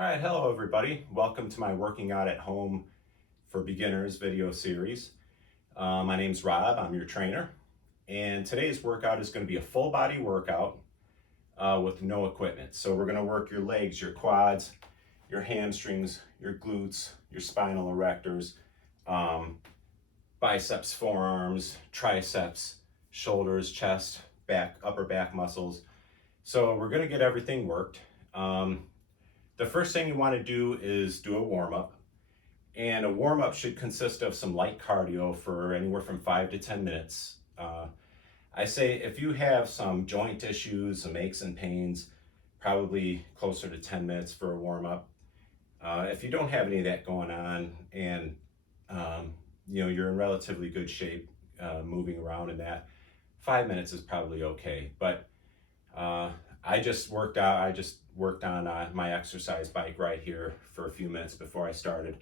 All right, hello everybody. Welcome to my Working Out at Home for Beginners video series. My name's Rob, I'm your trainer, and today's workout is going to be a full body workout with no equipment. So we're going to work your legs, your quads, your hamstrings, your glutes, your spinal erectors, biceps, forearms, triceps, shoulders, chest, back, upper back muscles. So we're going to get everything worked. The first thing you want to do is do a warm-up. And a warm-up should consist of some light cardio for anywhere from 5 to 10 minutes. I say if you have some joint issues, some aches and pains, probably closer to 10 minutes for a warm-up. If you don't have any of that going on and you're in relatively good shape, moving around in that, 5 minutes is probably okay. But I just worked on my exercise bike right here for a few minutes before I started.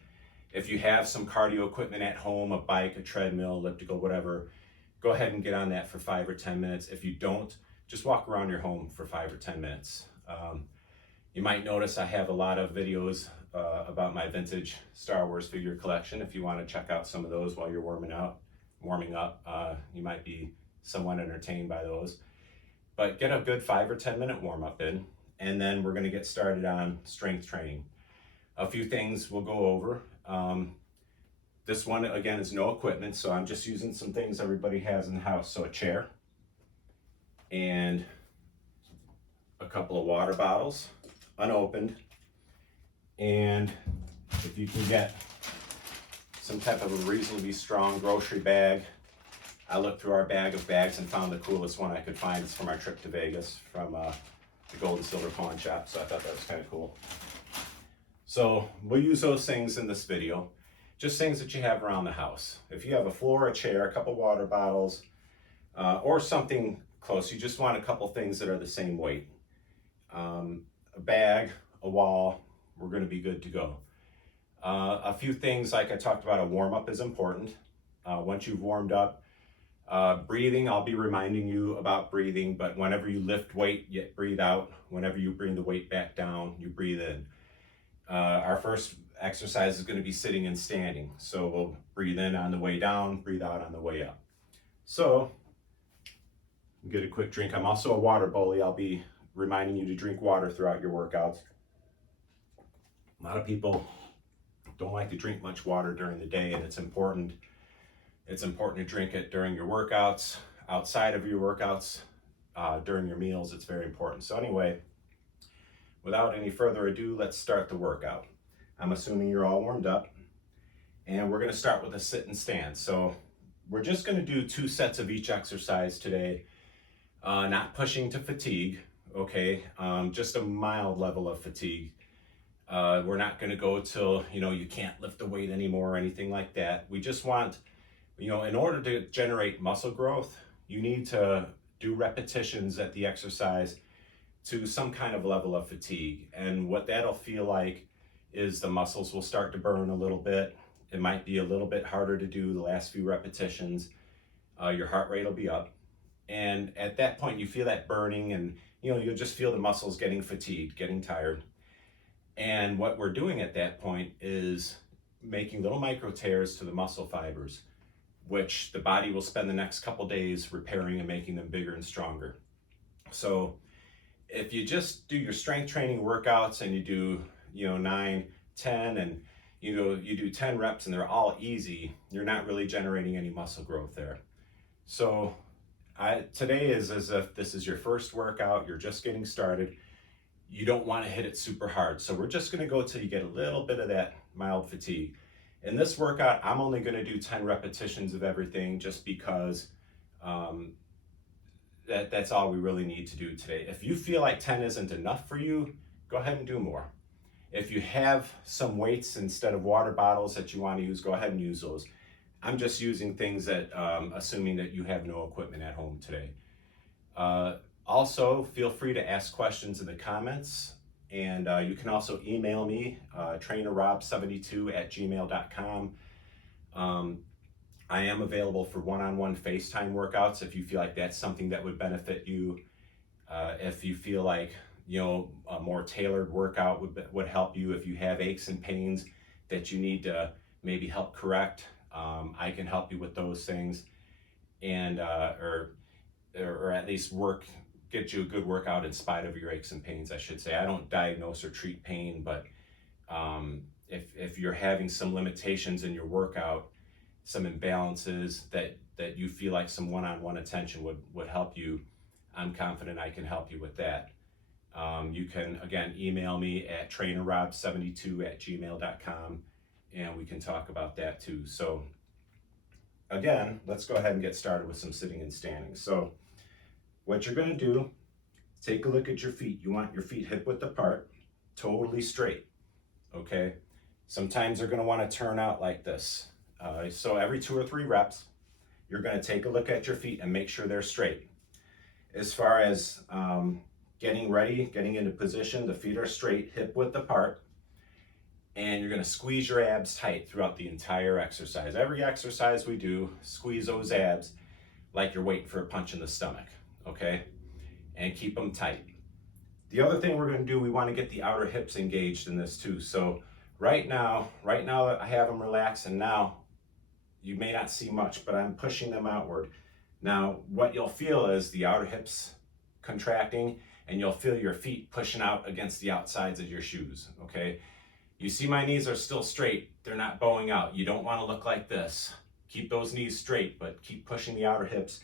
If you have some cardio equipment at home, a bike, a treadmill, elliptical, whatever, go ahead and get on that for 5 or 10 minutes. If you don't, just walk around your home for 5 or 10 minutes. You might notice I have a lot of videos about my vintage Star Wars figure collection. If you want to check out some of those while you're warming up, you might be somewhat entertained by those. But get a good 5 or 10 minute warm up in, and then we're going to get started on strength training. A few things we'll go over. This one, again, is no equipment, so I'm just using some things everybody has in the house. So a chair and a couple of water bottles, unopened. And if you can get some type of a reasonably strong grocery bag. I looked through our bag of bags and found the coolest one I could find. It's from our trip to Vegas from the Gold and Silver Pawn Shop, so I thought that was kind of cool. So we'll use those things in this video, just things that you have around the house. If you have a floor, a chair, a couple water bottles, or something close, you just want a couple things that are the same weight. A bag, a wall, we're going to be good to go. A few things, like I talked about, a warm-up is important. Once you've warmed up, breathing, I'll be reminding you about breathing, but whenever you lift weight, you breathe out. Whenever you bring the weight back down, you breathe in. Our first exercise is going to be sitting and standing. So we'll breathe in on the way down, breathe out on the way up. So get a quick drink. I'm also a water bully. I'll be reminding you to drink water throughout your workouts. A lot of people don't like to drink much water during the day, and it's important. It's important to drink it during your workouts, outside of your workouts, during your meals. It's very important. So anyway, without any further ado, let's start the workout. I'm assuming you're all warmed up, and we're going to start with a sit and stand. So we're just going to do 2 sets of each exercise today, not pushing to fatigue, okay? Just a mild level of fatigue. We're not going to go till, you can't lift the weight anymore or anything like that. We just want, in order to generate muscle growth, you need to do repetitions at the exercise to some kind of level of fatigue. And what that'll feel like is the muscles will start to burn a little bit. It might be a little bit harder to do the last few repetitions. Your heart rate will be up. And at that point, you feel that burning, and you'll just feel the muscles getting fatigued, getting tired. And what we're doing at that point is making little micro tears to the muscle fibers, which the body will spend the next couple days repairing and making them bigger and stronger. So if you just do your strength training workouts and you do 9, 10, and you do 10 reps and they're all easy, you're not really generating any muscle growth there. So today is as if this is your first workout, you're just getting started. You don't want to hit it super hard. So we're just going to go till you get a little bit of that mild fatigue. In this workout, I'm only going to do 10 repetitions of everything, just because that's all we really need to do today. If you feel like 10 isn't enough for you, go ahead and do more. If you have some weights instead of water bottles that you want to use, go ahead and use those. I'm just using things that, assuming that you have no equipment at home today. Also, feel free to ask questions in the comments. And you can also email me, trainerrob72@gmail.com. I am available for one-on-one FaceTime workouts if you feel like that's something that would benefit you. If you feel like a more tailored workout would help you. If you have aches and pains that you need to maybe help correct, I can help you with those things, and or at least get you a good workout in spite of your aches and pains, I should say. I don't diagnose or treat pain, but if you're having some limitations in your workout, some imbalances that you feel like some one-on-one attention would help you, I'm confident I can help you with that. You can, again, email me at trainerrob72@gmail.com, and we can talk about that too. So again, let's go ahead and get started with some sitting and standing. So what you're going to do, take a look at your feet. You want your feet hip width apart, totally straight, okay? Sometimes they're going to want to turn out like this. So every 2 or 3 reps, you're going to take a look at your feet and make sure they're straight. As far as getting ready, getting into position, the feet are straight, hip width apart, and you're going to squeeze your abs tight throughout the entire exercise. Every exercise we do, squeeze those abs like you're waiting for a punch in the stomach, okay? And keep them tight. The other thing we're going to do, we want to get the outer hips engaged in this too. So right now I have them relaxed, and now you may not see much, but I'm pushing them outward. Now what you'll feel is the outer hips contracting, and you'll feel your feet pushing out against the outsides of your shoes, okay? You see my knees are still straight, they're not bowing out. You don't want to look like this. Keep those knees straight, but keep pushing the outer hips,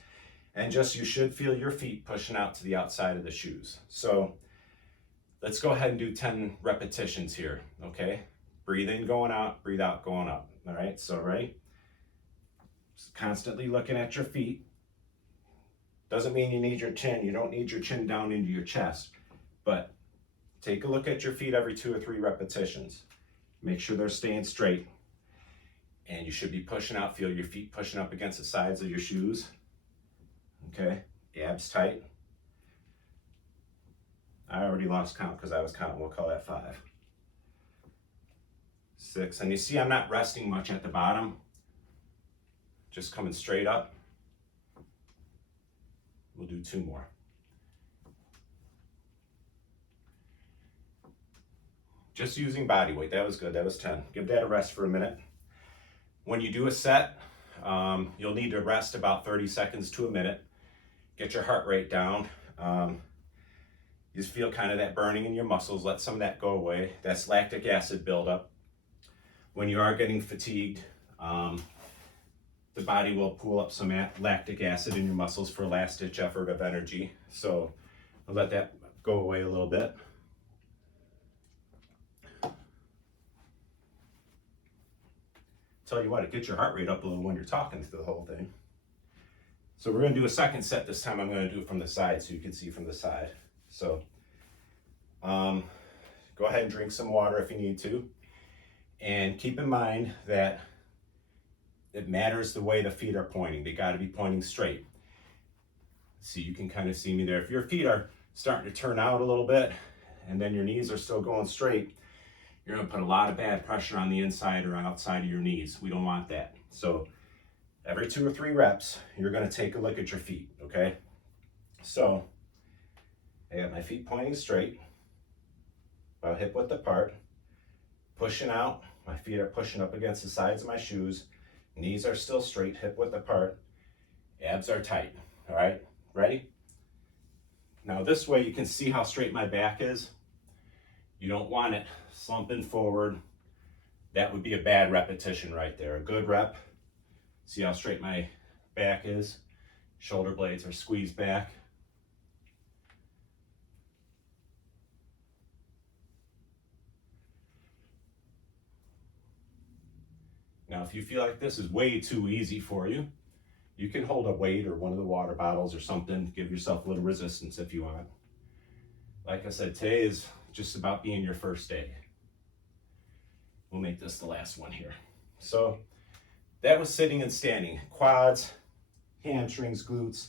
and just you should feel your feet pushing out to the outside of the shoes. So let's go ahead and do 10 repetitions here, okay? Breathe in, going out, breathe out, going up. All right, so ready? Just constantly looking at your feet. Doesn't mean you need your chin. You don't need your chin down into your chest, but take a look at your feet every 2 or 3 repetitions. Make sure they're staying straight, and you should be pushing out. Feel your feet pushing up against the sides of your shoes. Okay, abs tight. I already lost count because I was counting. We'll call that 5. 6, and you see I'm not resting much at the bottom. Just coming straight up. We'll do 2 more. Just using body weight. That was good. That was 10. Give that a rest for a minute. When you do a set, you'll need to rest about 30 seconds to a minute. Get your heart rate down. You just feel kind of that burning in your muscles. Let some of that go away. That's lactic acid buildup. When you are getting fatigued, the body will pull up some lactic acid in your muscles for a last-ditch effort of energy. So I'll let that go away a little bit. Tell you what, it gets your heart rate up a little when you're talking through the whole thing. So we're going to do a second set this time. I'm going to do it from the side so you can see from the side. So go ahead and drink some water if you need to. And keep in mind that it matters the way the feet are pointing. They got to be pointing straight. See, you can kind of see me there. If your feet are starting to turn out a little bit and then your knees are still going straight, you're going to put a lot of bad pressure on the inside or outside of your knees. We don't want that. So every 2 or 3 reps, you're going to take a look at your feet, okay? So I got my feet pointing straight, about hip width apart, pushing out. My feet are pushing up against the sides of my shoes. Knees are still straight, hip width apart. Abs are tight, all right? Ready? Now this way you can see how straight my back is. You don't want it slumping forward. That would be a bad repetition right there. A good rep. See how straight my back is? Shoulder blades are squeezed back. Now, if you feel like this is way too easy for you, you can hold a weight or one of the water bottles or something. Give yourself a little resistance if you want. Like I said, today is just about being your first day. We'll make this the last one here. So that was sitting and standing. Quads, hamstrings, glutes,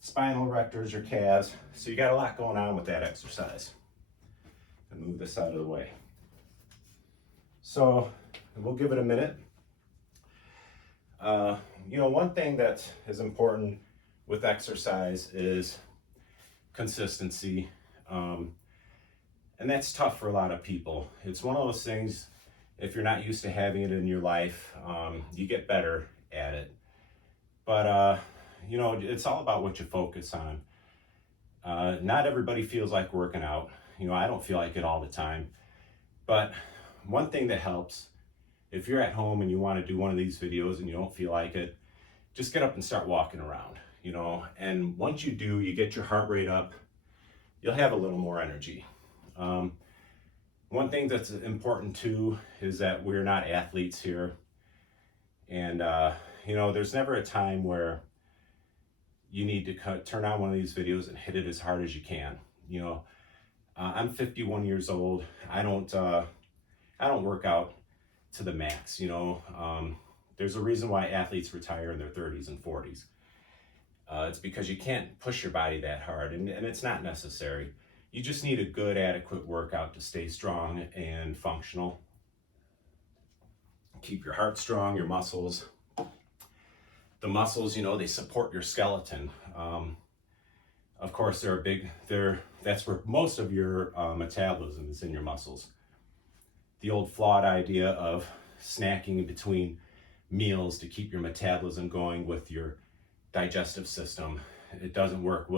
spinal erectors, your calves. So you got a lot going on with that exercise. And move this out of the way. So we'll give it a minute. One thing that is important with exercise is consistency. And that's tough for a lot of people. It's one of those things, if you're not used to having it in your life, you get better at it. But, you know, it's all about what you focus on. Not everybody feels like working out. You know, I don't feel like it all the time. But one thing that helps, if you're at home and you want to do one of these videos and you don't feel like it, just get up and start walking around, you know. And once you do, you get your heart rate up, you'll have a little more energy. One thing that's important too is that we're not athletes here. And, you know, there's never a time where you need to turn on one of these videos and hit it as hard as you can. You know, I'm 51 years old. I don't work out to the max, you know. There's a reason why athletes retire in their 30s and 40s. It's because you can't push your body that hard, and it's not necessary. You just need a good, adequate workout to stay strong and functional. Keep your heart strong, your muscles. The muscles, you know, they support your skeleton. Of course, that's where most of your metabolism is, in your muscles. The old flawed idea of snacking in between meals to keep your metabolism going with your digestive system, it doesn't work.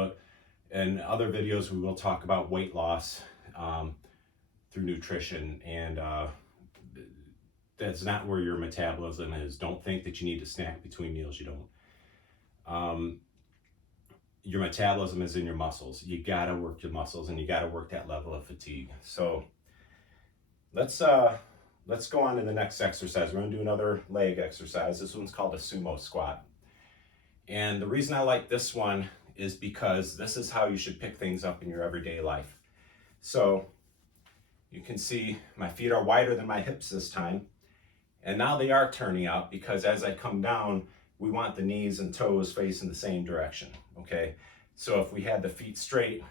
In other videos, we will talk about weight loss through nutrition, and that's not where your metabolism is. Don't think that you need to snack between meals. You don't. Your metabolism is in your muscles. You gotta work your muscles, and you gotta work that level of fatigue. So let's go on to the next exercise. We're gonna do another leg exercise. This one's called a sumo squat. And the reason I like this one is because this is how you should pick things up in your everyday life. So you can see my feet are wider than my hips this time. And now they are turning out, because as I come down, we want the knees and toes facing the same direction, okay? So if we had the feet straight,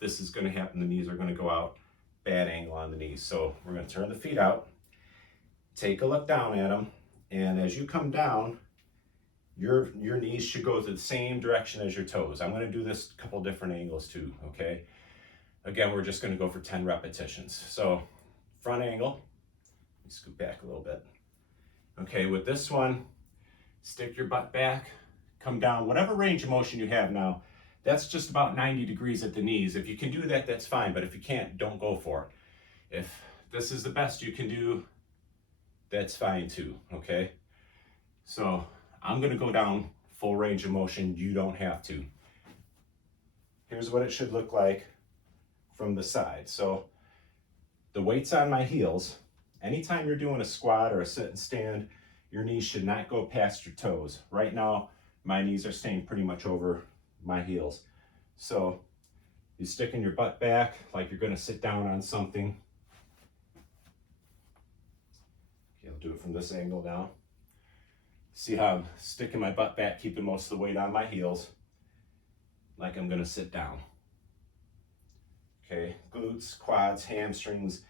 this is gonna happen. The knees are gonna go out, bad angle on the knees. So we're gonna turn the feet out, take a look down at them, and as you come down, your knees should go to the same direction as your toes. I'm gonna do this a couple different angles too, okay? Again, we're just gonna go for 10 repetitions. So front angle, let me scoot back a little bit. Okay, with this one, stick your butt back, come down, whatever range of motion you have now. That's just about 90 degrees at the knees. If you can do that, that's fine, but if you can't, don't go for it. If this is the best you can do, that's fine too, okay? So I'm gonna go down full range of motion. You don't have to. Here's what it should look like from the side. So the weight's on my heels. Anytime you're doing a squat or a sit and stand, your knees should not go past your toes. Right now, my knees are staying pretty much over my heels. So you sticking your butt back like you're gonna sit down on something. Okay, I'll do it from this angle now. See how I'm sticking my butt back, keeping most of the weight on my heels, like I'm gonna sit down. Okay, glutes, quads, hamstrings,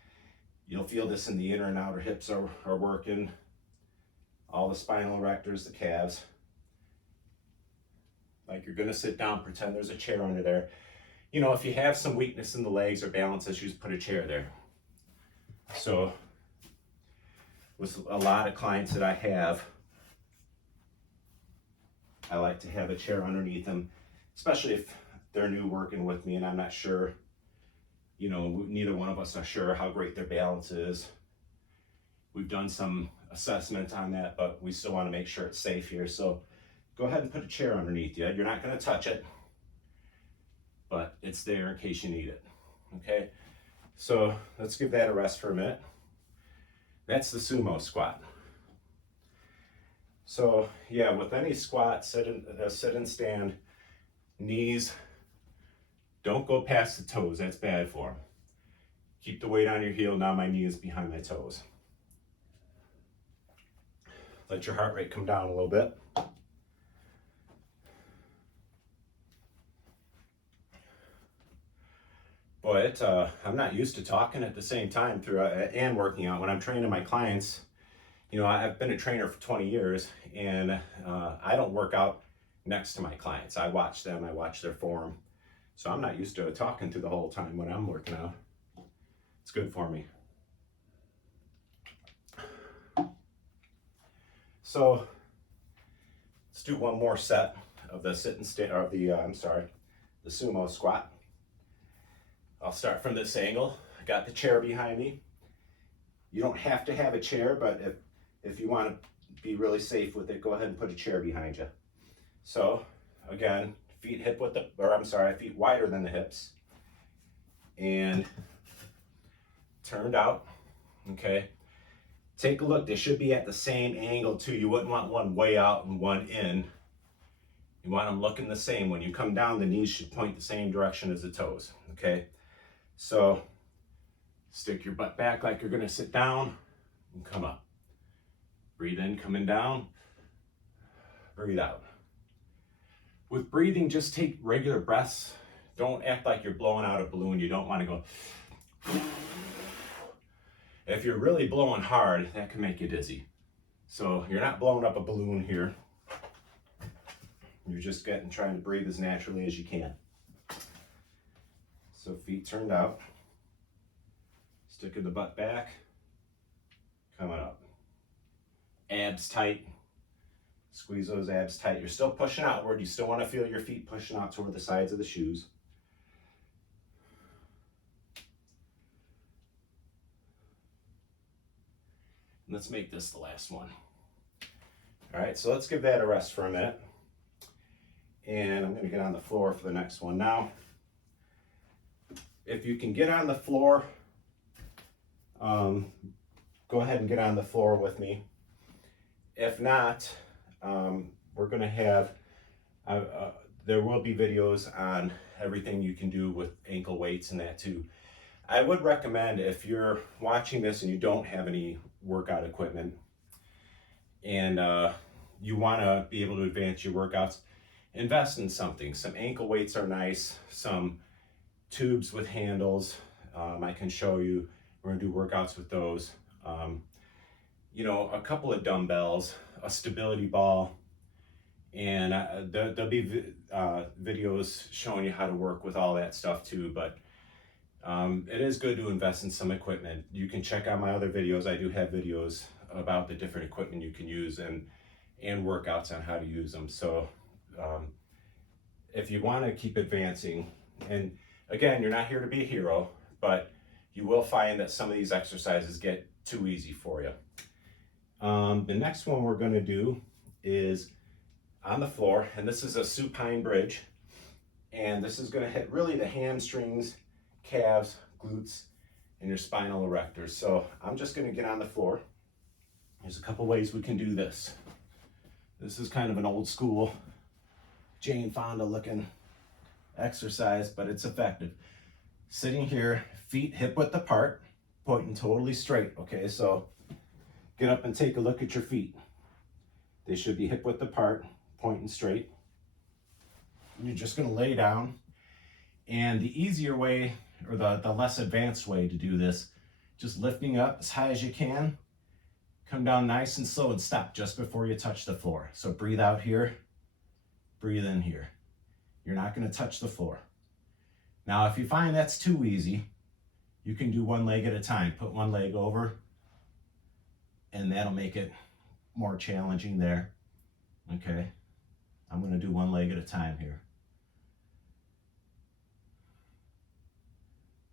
you'll feel this in the inner and outer hips are working. All the spinal erectors, the calves. Like you're gonna sit down, pretend there's a chair under there. You know, if you have some weakness in the legs or balance issues, put a chair there. So with a lot of clients that I have, I like to have a chair underneath them, especially if they're new working with me and I'm not sure, you know, neither one of us are sure how great their balance is. We've done some assessment on that, but we still want to make sure it's safe here. So go ahead and put a chair underneath you. You're not going to touch it, but it's there in case you need it. Okay, so let's give that a rest for a minute. That's the sumo squat. So yeah, with any squat, sit and stand, knees don't go past the toes. That's bad for them. Keep the weight on your heel. Now my knee is behind my toes. Let your heart rate come down a little bit. Boy, I'm not used to talking at the same time and working out. When I'm training my clients, you know, I've been a trainer for 20 years, and I don't work out next to my clients. I watch them, I watch their form. So I'm not used to talking through the whole time when I'm working out. It's good for me. So let's do one more set of the sit and stand, or the the sumo squat. I'll start from this angle. I got the chair behind me. You don't have to have a chair, but if you want to be really safe with it, go ahead and put a chair behind you. So again, feet feet wider than the hips and turned out. Okay. Take a look. They should be at the same angle too. You wouldn't want one way out and one in. You want them looking the same. When you come down, the knees should point the same direction as the toes. Okay. So stick your butt back like you're going to sit down and come up. Breathe in, coming down. Breathe out. With breathing, just take regular breaths. Don't act like you're blowing out a balloon. You don't want to go. If you're really blowing hard, that can make you dizzy. So you're not blowing up a balloon here. You're just trying to breathe as naturally as you can. So feet turned out. Sticking the butt back. Coming up. Abs tight. Squeeze those abs tight. You're still pushing outward. You still want to feel your feet pushing out toward the sides of the shoes. And let's make this the last one. All right, so let's give that a rest for a minute. And I'm going to get on the floor for the next one. Now, if you can get on the floor, go ahead and get on the floor with me. If not, we're going to have, there will be videos on everything you can do with ankle weights and that too. I would recommend, if you're watching this and you don't have any workout equipment and you want to be able to advance your workouts, invest in something. Some ankle weights are nice, some tubes with handles. I can show you. We're going to do workouts with those. You know, a couple of dumbbells, a stability ball, and there'll be videos showing you how to work with all that stuff too. But it is good to invest in some equipment. You can check out my other videos. I do have videos about the different equipment you can use and workouts on how to use them. So if you want to keep advancing, and again, you're not here to be a hero, but you will find that some of these exercises get too easy for you. The next one we're going to do is on the floor, and this is a supine bridge, and this is going to hit really the hamstrings, calves, glutes, and your spinal erectors. So I'm just going to get on the floor. There's a couple ways we can do this. This is kind of an old school Jane Fonda looking exercise, but it's effective. Sitting here, feet hip width apart, pointing totally straight. Okay, so get up and take a look at your feet. They should be hip width apart, pointing straight. You're just going to lay down. And the easier way, or the less advanced way to do this, just lifting up as high as you can, come down nice and slow and stop just before you touch the floor. So breathe out here, breathe in here. You're not going to touch the floor. Now, if you find that's too easy, you can do one leg at a time. Put one leg over, and that'll make it more challenging there. Okay, I'm going to do one leg at a time here.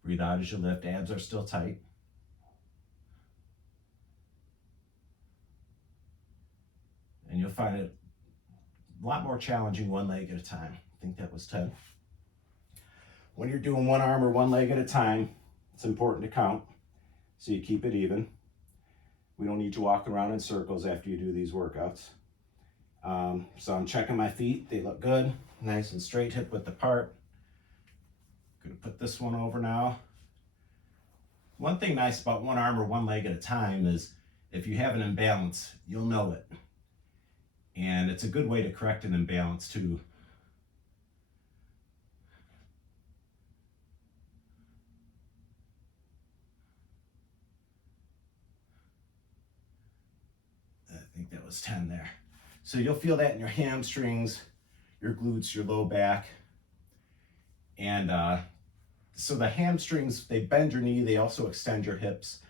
Breathe out as you lift. Abs are still tight. And you'll find it a lot more challenging one leg at a time. I think that was 10. When you're doing one arm or one leg at a time, it's important to count so you keep it even. We don't need you walking around in circles after you do these workouts. So I'm checking my feet. They look good, nice and straight, hip width apart. Gonna put this one over now. One thing nice about one arm or one leg at a time is if you have an imbalance, you'll know it. And it's a good way to correct an imbalance too. I think that was 10 there. So you'll feel that in your hamstrings, your glutes, your low back. And So the hamstrings, they bend your knee, they also extend your hips.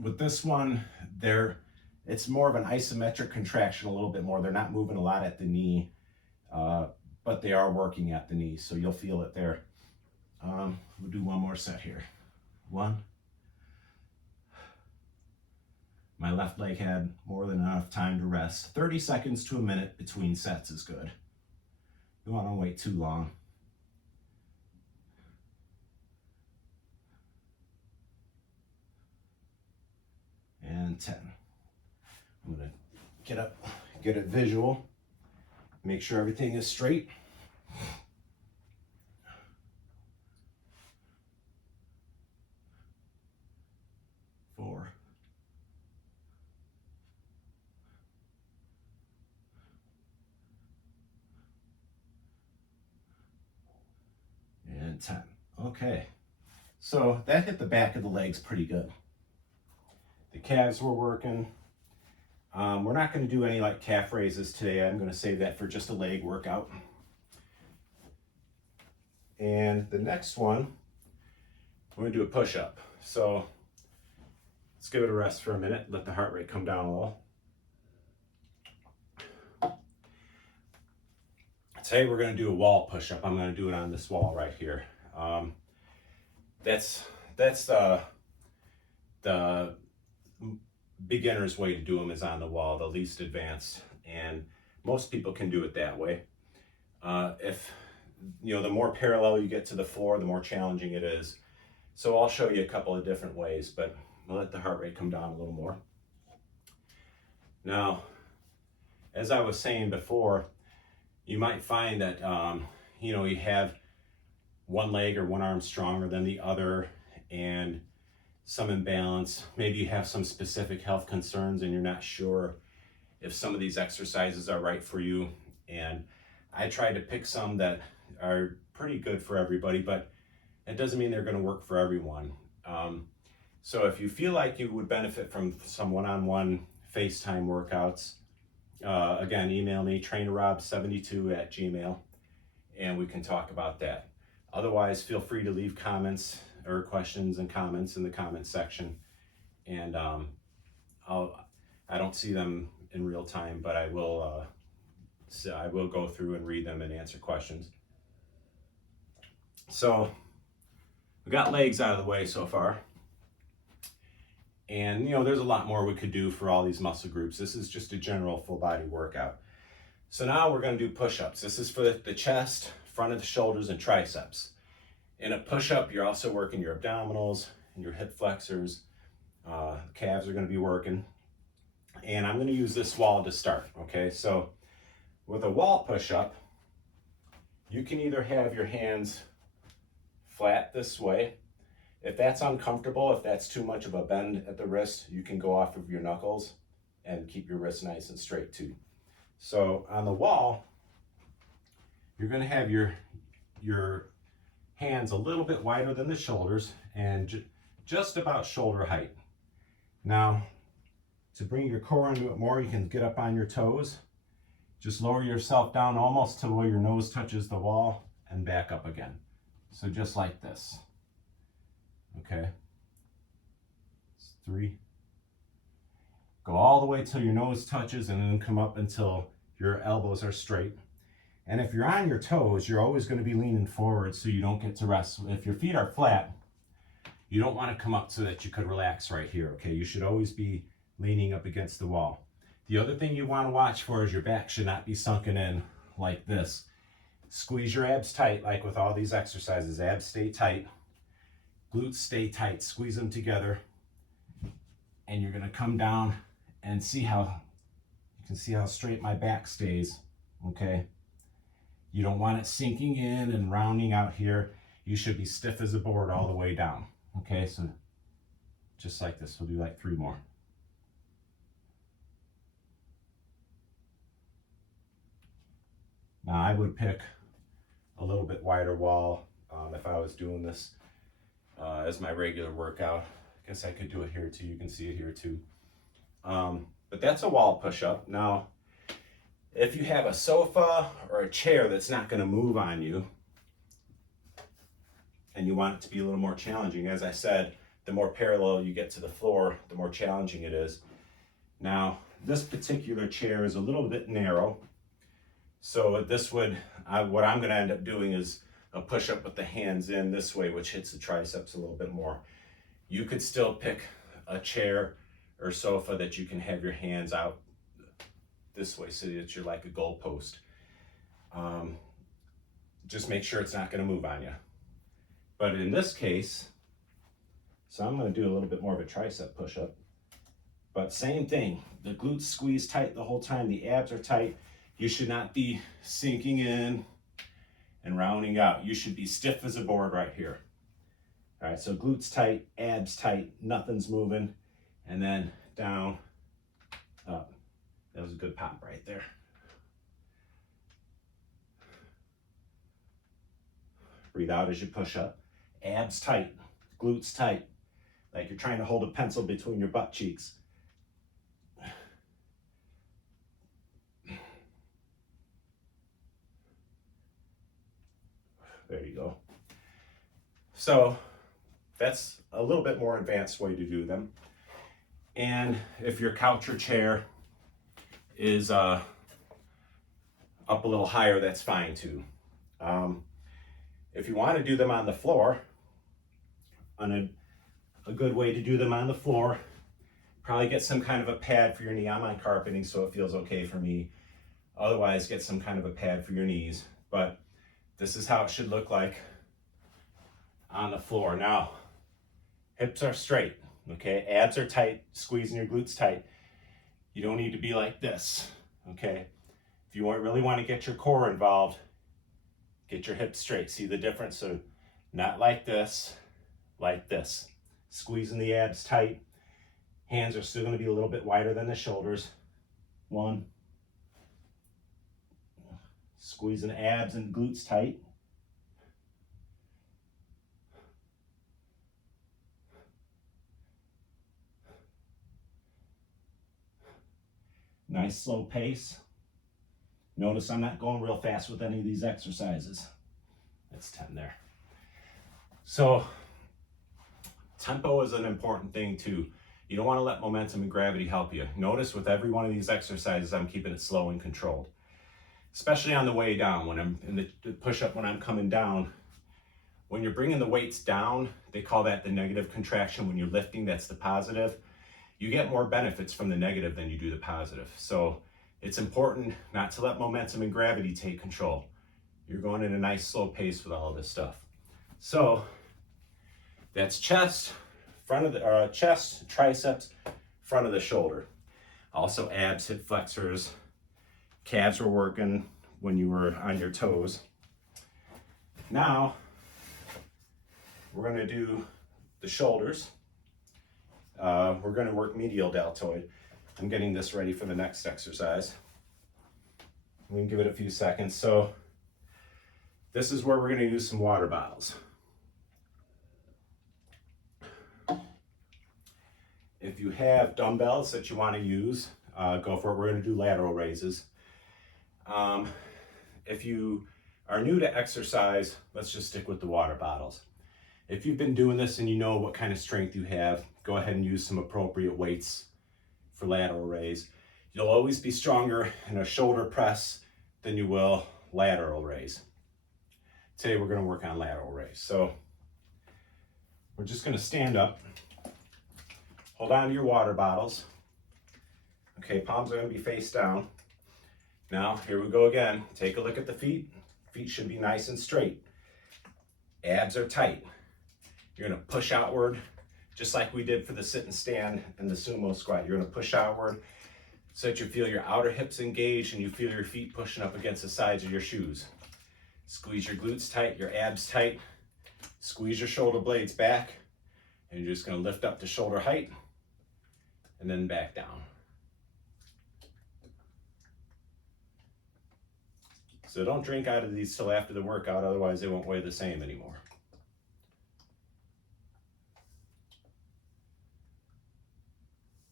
With this one, it's more of an isometric contraction a little bit more. They're not moving a lot at the knee, but they are working at the knee, so you'll feel it there. We'll do one more set here. 1. My left leg had more than enough time to rest. 30 seconds to a minute between sets is good. You don't want to wait too long. And 10. I'm going to get up, get it visual, make sure everything is straight. 4. And 10. Okay, so that hit the back of the legs pretty good. The calves were working. We're not going to do any like calf raises today. I'm going to save that for just a leg workout. And the next one, we're going to do a push-up. So let's give it a rest for a minute. Let the heart rate come down a little. Today we're going to do a wall push-up. I'm going to do it on this wall right here. That's the beginner's way to do them is on the wall, the least advanced, and most people can do it that way. If you know, the more parallel you get to the floor, the more challenging it is. So I'll show you a couple of different ways, but we'll let the heart rate come down a little more. Now, as I was saying before, you might find that you know, you have one leg or one arm stronger than the other and some imbalance. Maybe you have some specific health concerns and you're not sure if some of these exercises are right for you. And I try to pick some that are pretty good for everybody, but it doesn't mean they're going to work for everyone. So if you feel like you would benefit from some one-on-one FaceTime workouts, again, email me, trainerrob72@gmail.com, and we can talk about that. Otherwise, feel free to leave comments or questions and comments in the comments section. And I don't see them in real time, but I will go through and read them and answer questions. So we got legs out of the way so far. And you know, there's a lot more we could do for all these muscle groups. This is just a general full body workout. So now we're going to do push-ups. This is for the chest, front of the shoulders, and triceps. In a push-up, you're also working your abdominals and your hip flexors. Calves are going to be working. And I'm going to use this wall to start, okay? So with a wall push-up, you can either have your hands flat this way. If that's uncomfortable, if that's too much of a bend at the wrist, you can go off of your knuckles and keep your wrist nice and straight too. So on the wall, you're going to have your hands a little bit wider than the shoulders and just about shoulder height. Now, to bring your core into it more, you can get up on your toes. Just lower yourself down almost to where your nose touches the wall and back up again. So just like this. Okay. 3. Go all the way till your nose touches and then come up until your elbows are straight. And if you're on your toes, you're always going to be leaning forward so you don't get to rest. If your feet are flat, you don't want to come up so that you could relax right here, okay? You should always be leaning up against the wall. The other thing you want to watch for is your back should not be sunken in like this. Squeeze your abs tight, like with all these exercises. Abs stay tight. Glutes stay tight. Squeeze them together. And you're going to come down and see how, you can see how straight my back stays, okay? You don't want it sinking in and rounding out here. You should be stiff as a board all the way down, okay? So just like this. We'll do like 3 more. Now I would pick a little bit wider wall if I was doing this as my regular workout. I guess I could do it here too. You can see it here too. But that's a wall push-up. Now, if you have a sofa or a chair that's not going to move on you, and you want it to be a little more challenging. As I said, the more parallel you get to the floor, the more challenging it is. Now, this particular chair is a little bit narrow, so this would, what I'm going to end up doing is a push-up with the hands in this way, which hits the triceps a little bit more. You could still pick a chair or sofa that you can have your hands out this way so that you're like a goalpost. Just make sure it's not going to move on you. But in this case, so I'm going to do a little bit more of a tricep push-up. But same thing, the glutes squeeze tight the whole time, the abs are tight. You should not be sinking in and rounding out. You should be stiff as a board right here. All right, so glutes tight, abs tight, nothing's moving. And then down, up. That was a good pop right there. Breathe out as you push up. Abs tight, glutes tight, like you're trying to hold a pencil between your butt cheeks. There you go. So that's a little bit more advanced way to do them. And if your couch or chair is up a little higher, that's fine too. If you want to do them on the floor, a good way to do them on the floor, probably get some kind of a pad for your knee. I'm on carpeting, so it feels okay for me. Otherwise, get some kind of a pad for your knees. But this is how it should look like on the floor. Now, hips are straight, okay? Abs are tight, squeezing your glutes tight. You don't need to be like this, okay? If you really want to get your core involved, get your hips straight. See the difference? So not like this, like this. Squeezing the abs tight. Hands are still going to be a little bit wider than the shoulders. 1. Squeezing abs and glutes tight. Nice slow pace. Notice I'm not going real fast with any of these exercises. That's 10 there. So tempo is an important thing too. You don't want to let momentum and gravity help you. Notice with every one of these exercises, I'm keeping it slow and controlled. Especially on the way down, when I'm in the push-up, when I'm coming down. When you're bringing the weights down, they call that the negative contraction. When you're lifting, that's the positive. You get more benefits from the negative than you do the positive. So it's important not to let momentum and gravity take control. You're going at a nice slow pace with all of this stuff. So that's chest, front of the chest, triceps, front of the shoulder. Also abs, hip flexors, calves were working when you were on your toes. Now we're going to do the shoulders. We're going to work medial deltoid. I'm getting this ready for the next exercise. We can give it a few seconds. So this is where we're going to use some water bottles. If you have dumbbells that you want to use, go for it. We're going to do lateral raises. If you are new to exercise, let's just stick with the water bottles. If you've been doing this and you know what kind of strength you have, go ahead and use some appropriate weights for lateral raise. You'll always be stronger in a shoulder press than you will lateral raise. Today we're going to work on lateral raise. So we're just going to stand up, hold on to your water bottles. Okay, palms are going to be face down. Now here we go again. Take a look at the feet. Feet should be nice and straight. Abs are tight. You're going to push outward just like we did for the sit and stand and the sumo squat. You're going to push outward so that you feel your outer hips engaged and you feel your feet pushing up against the sides of your shoes. Squeeze your glutes tight, your abs tight. Squeeze your shoulder blades back, and you're just going to lift up to shoulder height and then back down. So don't drink out of these till after the workout, otherwise they won't weigh the same anymore.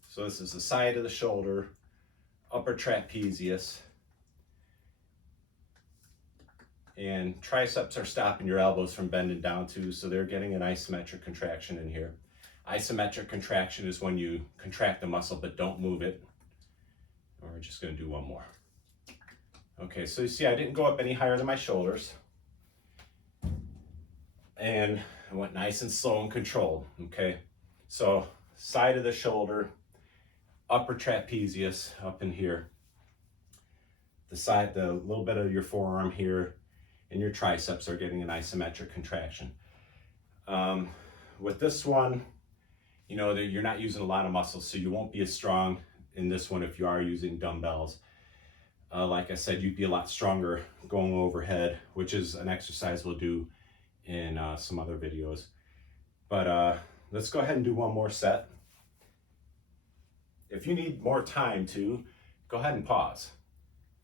So this is the side of the shoulder, upper trapezius. And triceps are stopping your elbows from bending down too, so they're getting an isometric contraction in here. Isometric contraction is when you contract the muscle but don't move it. And we're just going to do one more. Okay, so you see I didn't go up any higher than my shoulders. And I went nice and slow and controlled, okay? So side of the shoulder, upper trapezius up in here. The side, the little bit of your forearm here, and your triceps are getting an isometric contraction. With this one, you know that you're not using a lot of muscles, so you won't be as strong in this one if you are using dumbbells. Like I said, you'd be a lot stronger going overhead, which is an exercise we'll do in some other videos. But let's go ahead and do one more set. If you need more time to, go ahead and pause.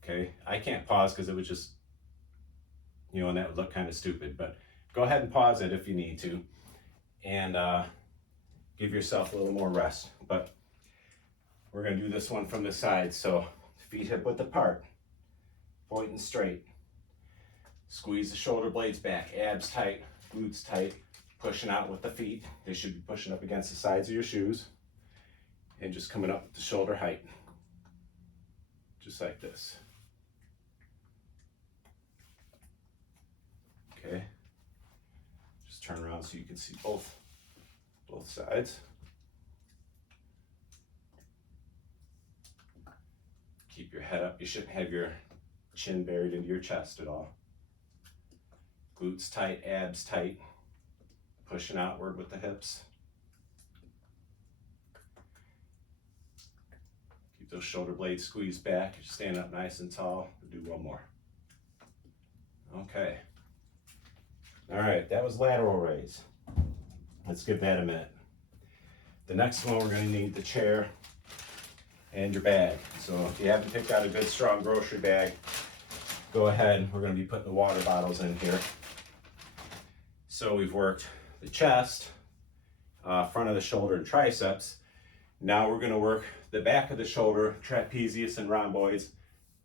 Okay, I can't pause because it would just, you know, and that would look kind of stupid, but go ahead and pause it if you need to, and give yourself a little more rest. But we're gonna do this one from the side, so feet hip width apart, pointing straight. Squeeze the shoulder blades back, abs tight, glutes tight, pushing out with the feet. They should be pushing up against the sides of your shoes, and just coming up to shoulder height, just like this. Okay, just turn around so you can see both sides. Keep your head up. You shouldn't have your chin buried into your chest at all. Glutes tight, abs tight, pushing outward with the hips. Keep those shoulder blades squeezed back. You're standing up nice and tall. We'll do one more. Okay. All right, that was lateral raise. Let's give that a minute. The next one, we're going to need the chair and your bag. So if you haven't picked out a good strong grocery bag, go ahead. We're going to be putting the water bottles in here. So we've worked the chest, front of the shoulder and triceps. Now we're going to work the back of the shoulder, trapezius and rhomboids,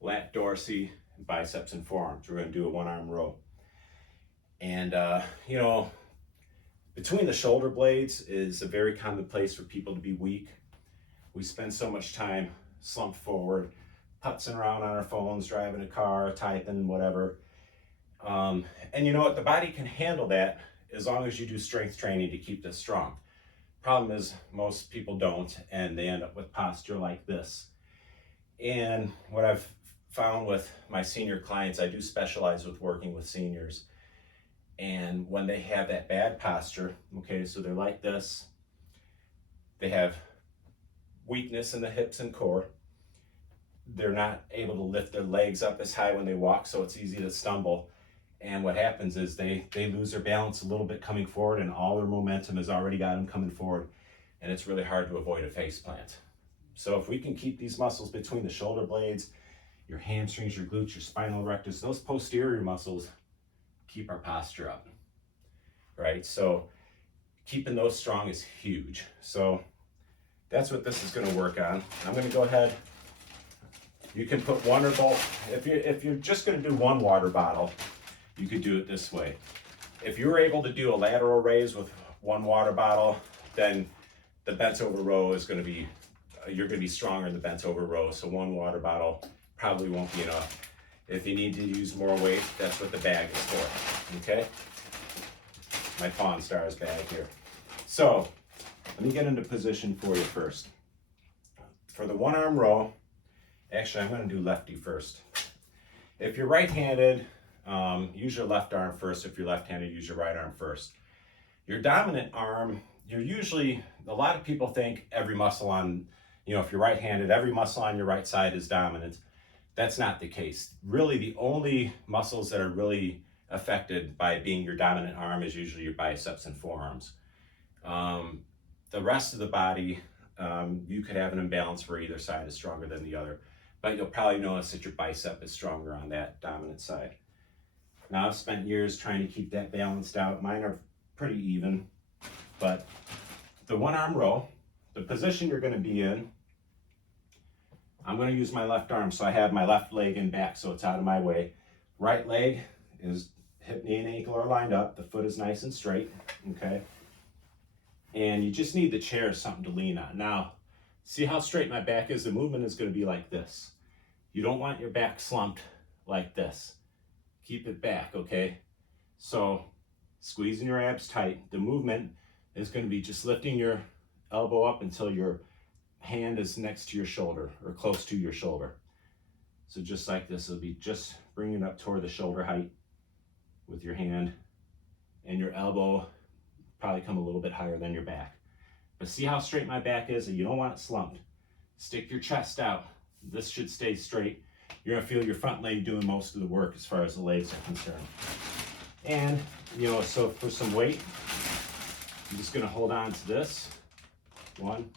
lat dorsi, biceps and forearms. We're going to do a one-arm row. And, you know, between the shoulder blades is a very common place for people to be weak. We spend so much time slumped forward, putzing around on our phones, driving a car, typing, whatever. And you know what? The body can handle that as long as you do strength training to keep this strong. Problem is, most people don't, and they end up with posture like this. And what I've found with my senior clients, I do specialize with working with seniors. And when they have that bad posture, okay, so they're like this, they have weakness in the hips and core. They're not able to lift their legs up as high when they walk, so it's easy to stumble. And what happens is they lose their balance a little bit coming forward, and all their momentum has already got them coming forward, and it's really hard to avoid a face plant. So if we can keep these muscles between the shoulder blades, your hamstrings, your glutes, your spinal erectors, those posterior muscles, keep our posture up, right? So keeping those strong is huge. So that's what this is going to work on. I'm going to go ahead. You can put one or both. If you're just going to do one water bottle, you could do it this way. If you were able to do a lateral raise with one water bottle, then the bent over row is going to be, you're going to be stronger in the bent over row. So one water bottle probably won't be enough. If you need to use more weight, that's what the bag is for, okay? My Pawn Stars bag here. So, let me get into position for you first. For the one arm row, actually I'm gonna do lefty first. If you're right-handed, use your left arm first. If you're left-handed, use your right arm first. Your dominant arm, you're usually, a lot of people think every muscle on, you know, if you're right-handed, every muscle on your right side is dominant. That's not the case. Really, the only muscles that are really affected by being your dominant arm is usually your biceps and forearms. The rest of the body, you could have an imbalance where either side is stronger than the other, but you'll probably notice that your bicep is stronger on that dominant side. Now, I've spent years trying to keep that balanced out. Mine are pretty even, but the one arm row, the position you're gonna be in, I'm going to use my left arm, so I have my left leg in back so it's out of my way. Right leg is hip, knee, and ankle are lined up. The foot is nice and straight, okay? And you just need the chair as something to lean on. Now, see how straight my back is? The movement is gonna be like this. You don't want your back slumped like this. Keep it back, okay? So, squeezing your abs tight. The movement is gonna be just lifting your elbow up until your hand is next to your shoulder or close to your shoulder. So just like this, it'll be just bringing it up toward the shoulder height with your hand, and your elbow probably come a little bit higher than your back. But see how straight my back is? And you don't want it slumped. Stick your chest out. This should stay straight. You're gonna feel your front leg doing most of the work as far as the legs are concerned. And, you know, so for some weight, I'm just gonna hold on to this. One.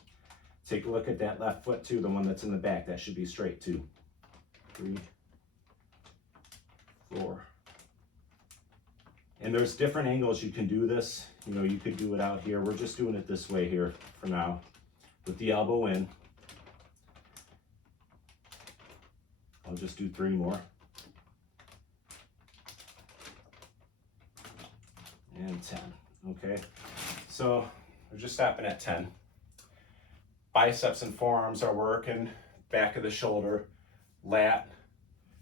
Take a look at that left foot too, the one that's in the back. That should be straight too. 3, 4. And there's different angles you can do this. You know, you could do it out here. We're just doing it this way here for now, with the elbow in. I'll just do 3 more. And 10, okay? So we're just stopping at 10. Biceps and forearms are working, back of the shoulder, lat,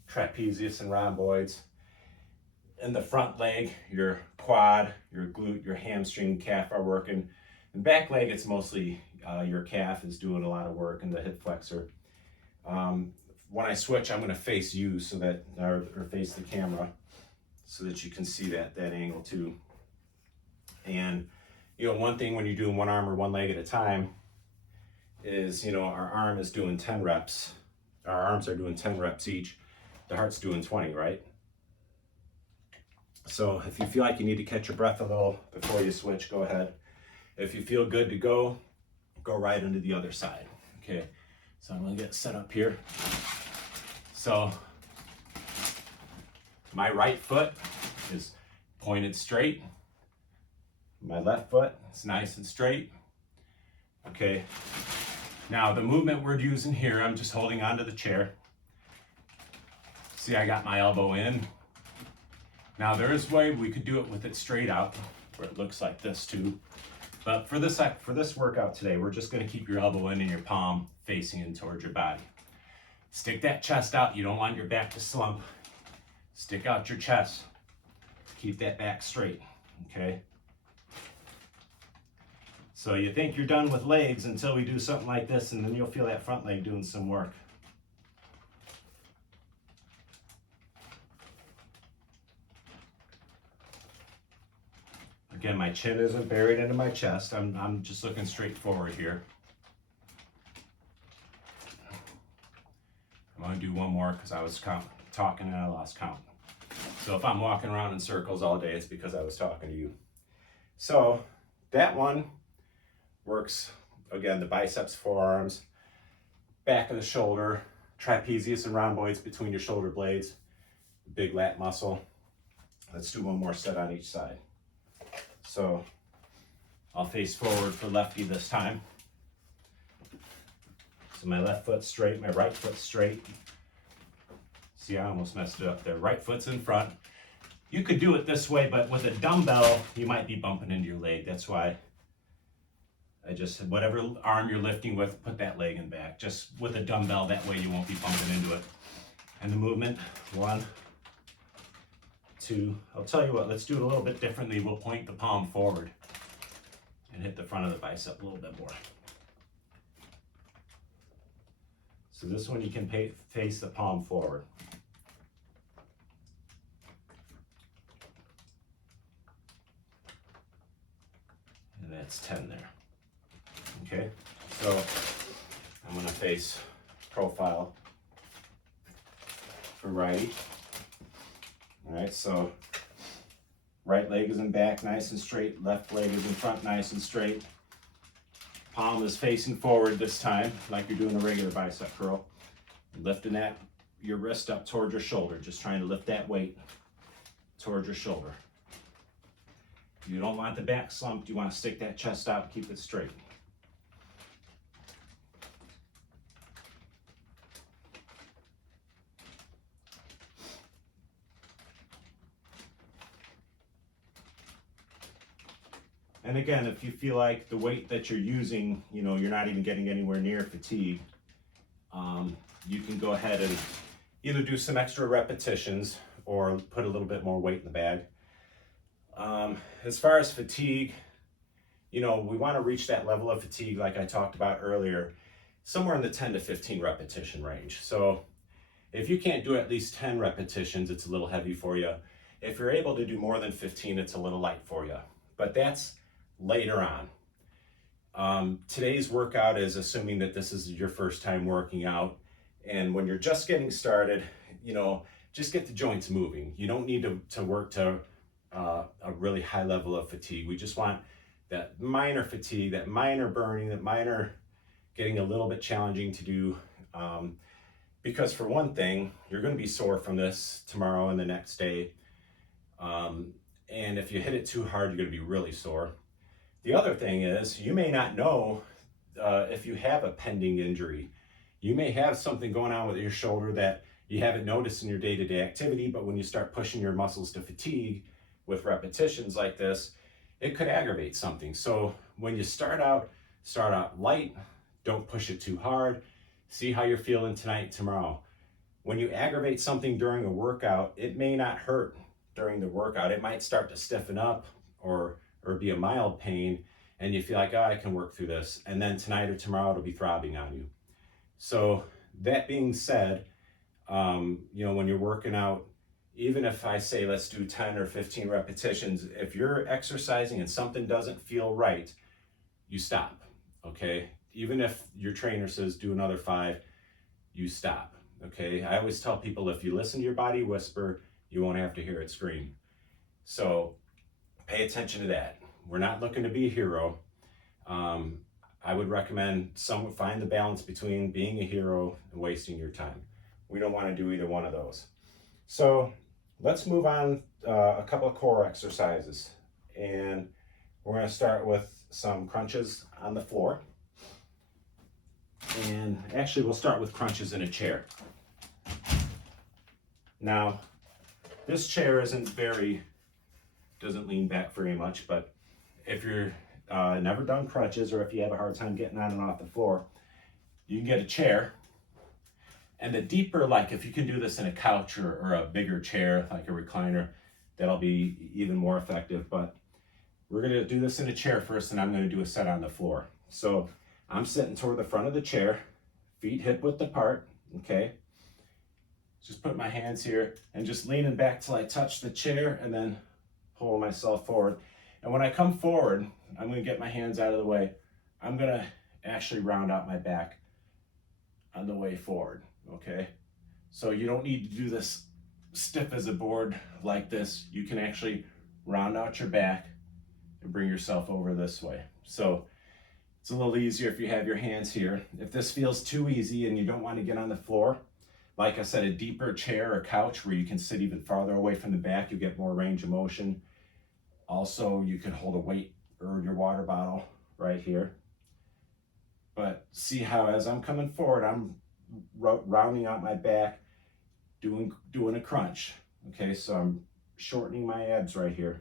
trapezius and rhomboids. In the front leg, your quad, your glute, your hamstring, calf are working. And back leg, it's mostly your calf is doing a lot of work, and the hip flexor. When I switch, I'm gonna face you so that, or face the camera so that you can see that angle too. And, you know, one thing when you're doing one arm or one leg at a time is, you know, our arm is doing 10 reps. Our arms are doing 10 reps each. The heart's doing 20, right? So if you feel like you need to catch your breath a little before you switch, go ahead. If you feel good to go right into the other side. Okay, so I'm gonna get set up here. So my right foot is pointed straight. My left foot is nice and straight. Okay, now the movement we're using here, I'm just holding onto the chair. See, I got my elbow in. Now there is a way we could do it with it straight out, where it looks like this too. But for this workout today, we're just gonna keep your elbow in and your palm facing in towards your body. Stick that chest out. You don't want your back to slump. Stick out your chest. Keep that back straight, okay? So you think you're done with legs until we do something like this, and then you'll feel that front leg doing some work. Again, my chin isn't buried into my chest. I'm just looking straight forward here. I'm gonna do one more because I was talking and I lost count. So if I'm walking around in circles all day, it's because I was talking to you. So that one works, again, the biceps, forearms, back of the shoulder, trapezius and rhomboids between your shoulder blades, big lat muscle. Let's do one more set on each side. So I'll face forward for lefty this time. So my left foot's straight, my right foot's straight. See, I almost messed it up there. Right foot's in front. You could do it this way, but with a dumbbell, you might be bumping into your leg. That's why I just, whatever arm you're lifting with, put that leg in back. Just with a dumbbell, that way you won't be bumping into it. And the movement, 1, 2. I'll tell you what, let's do it a little bit differently. We'll point the palm forward and hit the front of the bicep a little bit more. So this one you can face the palm forward. And that's 10 there. Okay, so I'm gonna face profile for righty. All right, so right leg is in back, nice and straight. Left leg is in front, nice and straight. Palm is facing forward this time, like you're doing a regular bicep curl. Lifting your wrist up towards your shoulder, just trying to lift that weight towards your shoulder. You don't want the back slumped. You want to stick that chest out, keep it straight. And again, if you feel like the weight that you're using, you know, you're not even getting anywhere near fatigue, you can go ahead and either do some extra repetitions or put a little bit more weight in the bag. As far as fatigue, you know, we want to reach that level of fatigue like I talked about earlier, somewhere in the 10 to 15 repetition range. So if you can't do at least 10 repetitions, it's a little heavy for you. If you're able to do more than 15, it's a little light for you. But that's later on. Today's workout is assuming that this is your first time working out. And when you're just getting started, you know, just get the joints moving. You don't need to work to a really high level of fatigue. We just want that minor fatigue, that minor burning, that minor getting a little bit challenging to do. Because for one thing, you're going to be sore from this tomorrow and the next day. And if you hit it too hard, you're going to be really sore. The other thing is, you may not know if you have a pending injury. You may have something going on with your shoulder that you haven't noticed in your day-to-day activity, but when you start pushing your muscles to fatigue with repetitions like this, it could aggravate something. So when you start out light, don't push it too hard. See how you're feeling tonight, tomorrow. When you aggravate something during a workout, it may not hurt during the workout. It might start to stiffen up or be a mild pain, and you feel like, oh, I can work through this. And then tonight or tomorrow, it'll be throbbing on you. So that being said, you know, when you're working out, even if I say let's do 10 or 15 repetitions, if you're exercising and something doesn't feel right, you stop, okay? Even if your trainer says do another 5, you stop, okay? I always tell people, if you listen to your body whisper, you won't have to hear it scream. So pay attention to that. We're not looking to be a hero. I would recommend someone find the balance between being a hero and wasting your time. We don't want to do either one of those. So let's move on a couple of core exercises. And we're going to start with some crunches on the floor. And actually, we'll start with crunches in a chair. Now, this chair doesn't lean back very much, but if you're never done crunches, or if you have a hard time getting on and off the floor, you can get a chair. And the deeper, like if you can do this in a couch or a bigger chair, like a recliner, that'll be even more effective. But we're gonna do this in a chair first, and I'm gonna do a set on the floor. So I'm sitting toward the front of the chair, feet hip width apart, okay? Just put my hands here and just leaning back till I touch the chair, and then pull myself forward. And when I come forward, I'm gonna get my hands out of the way. I'm gonna actually round out my back on the way forward, okay? So you don't need to do this stiff as a board like this. You can actually round out your back and bring yourself over this way. So it's a little easier if you have your hands here. If this feels too easy and you don't want to get on the floor, like I said, a deeper chair or couch where you can sit even farther away from the back, you get more range of motion. Also, you can hold a weight or your water bottle right here. But see how as I'm coming forward, I'm rounding out my back, doing a crunch. Okay, so I'm shortening my abs right here.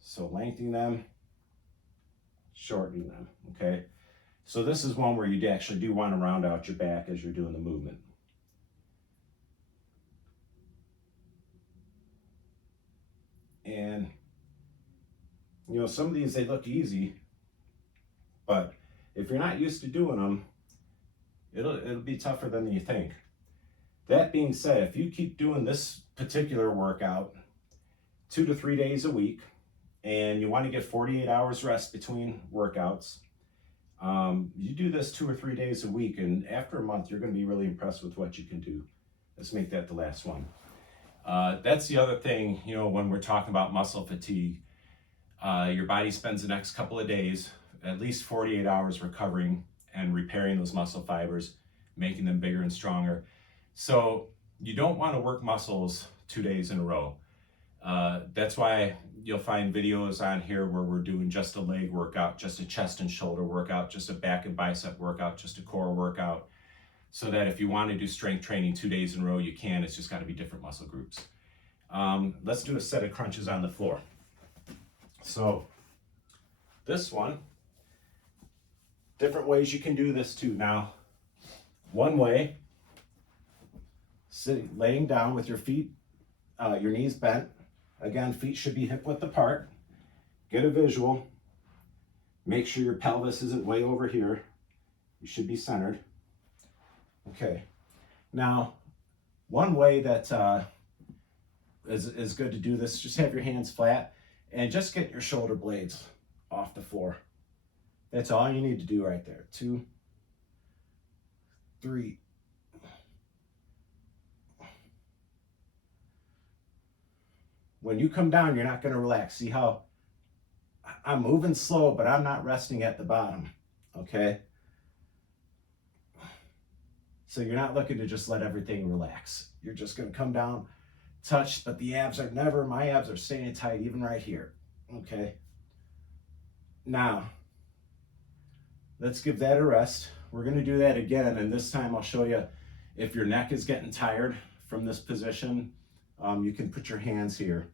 So lengthening them, shortening them, okay? So this is one where you actually do want to round out your back as you're doing the movement. And, you know, some of these, they look easy, but if you're not used to doing them, it'll be tougher than you think. That being said, if you keep doing this particular workout 2 to 3 days a week, and you want to get 48 hours rest between workouts, you do this 2 or 3 days a week, and after a month, you're going to be really impressed with what you can do. Let's make that the last one. That's the other thing, you know, when we're talking about muscle fatigue, your body spends the next couple of days, at least 48 hours recovering and repairing those muscle fibers, making them bigger and stronger. So you don't want to work muscles 2 days in a row. That's why you'll find videos on here where we're doing just a leg workout, just a chest and shoulder workout, just a back and bicep workout, just a core workout, so that if you want to do strength training 2 days in a row, you can. It's just got to be different muscle groups. Let's do a set of crunches on the floor. So this one, different ways you can do this too. Now, one way, sitting, laying down with your feet, your knees bent. Again, feet should be hip width apart. Get a visual. Make sure your pelvis isn't way over here. You should be centered. Okay. Now, one way that is good to do this, just have your hands flat and just get your shoulder blades off the floor. That's all you need to do right there. 2, 3. When you come down, you're not going to relax. See how I'm moving slow, but I'm not resting at the bottom, okay? So you're not looking to just let everything relax. You're just going to come down, touch, but the abs are never, my abs are staying tight even right here, okay? Now, let's give that a rest. We're going to do that again, and this time I'll show you if your neck is getting tired from this position, you can put your hands here.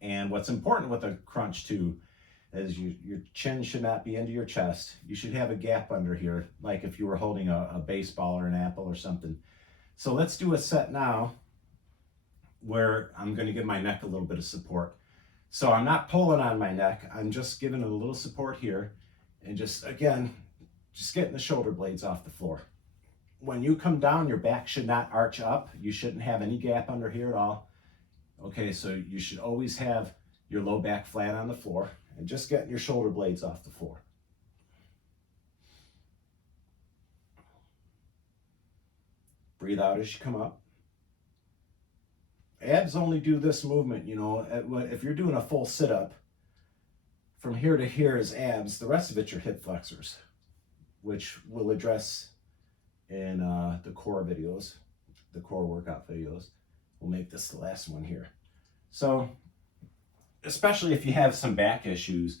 And what's important with a crunch too is your chin should not be into your chest. You should have a gap under here, like if you were holding a baseball or an apple or something. So let's do a set now where I'm going to give my neck a little bit of support. So I'm not pulling on my neck. I'm just giving it a little support here. And just, again, just getting the shoulder blades off the floor. When you come down, your back should not arch up. You shouldn't have any gap under here at all. Okay, so you should always have your low back flat on the floor and just getting your shoulder blades off the floor. Breathe out as you come up. Abs only do this movement, you know, if you're doing a full sit-up, from here to here is abs, the rest of it's your hip flexors, which we'll address in the core videos, the core workout videos. We'll make this the last one here. So, especially if you have some back issues,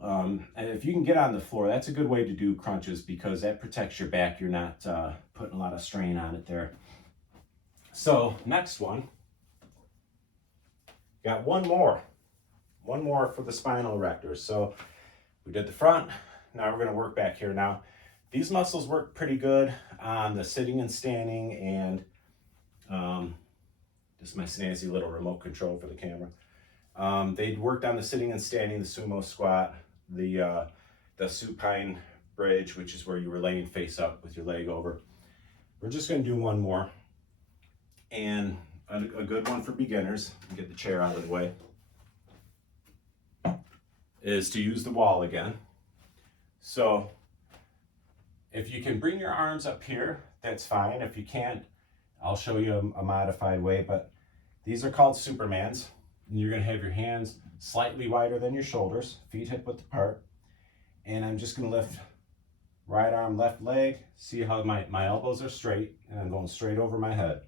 and if you can get on the floor, that's a good way to do crunches because that protects your back. You're not putting a lot of strain on it there. So, next one. Got one more for the spinal erectors. So, we did the front. Now we're going to work back here. Now, these muscles work pretty good on the sitting and standing and this is my snazzy little remote control for the camera. They worked on the sitting and standing, the sumo squat, the supine bridge, which is where you were laying face up with your leg over. We're just going to do one more. And a good one for beginners, get the chair out of the way, is to use the wall again. So if you can bring your arms up here, that's fine. If you can't, I'll show you a modified way, but these are called Supermans. And you're going to have your hands slightly wider than your shoulders, feet hip width apart. And I'm just going to lift right arm, left leg. See how my elbows are straight, and I'm going straight over my head.